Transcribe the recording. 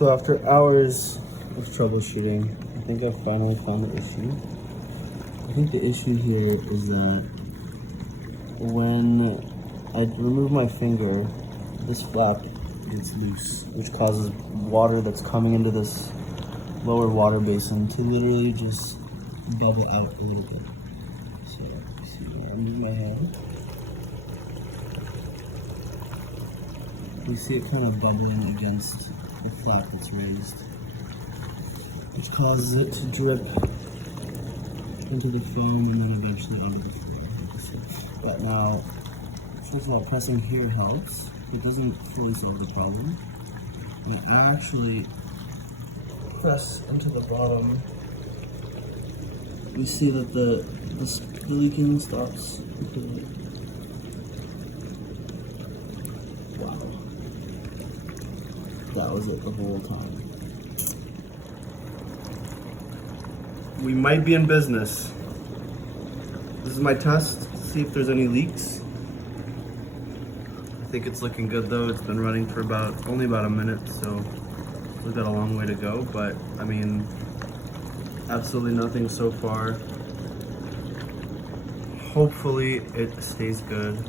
So after hours of troubleshooting, I think I finally found the issue. I think the issue here is that when I remove my finger, this flap gets loose, which causes water that's coming into this lower water basin to literally just bubble out a little bit. So, you see when I move my hand, you see it kind of bubbling against the flap that's raised, which causes it to drip into the foam and then eventually onto the floor. But now, first of all, pressing here helps. It doesn't fully solve the problem. And I actually press into the bottom. We see that the leaking stops completely. Wow. That was it the whole time. We might be in business. This is my test to see if there's any leaks. I think it's looking good though. It's been running for only about a minute, so we've got a long way to go, but I mean, absolutely nothing so far. Hopefully it stays good.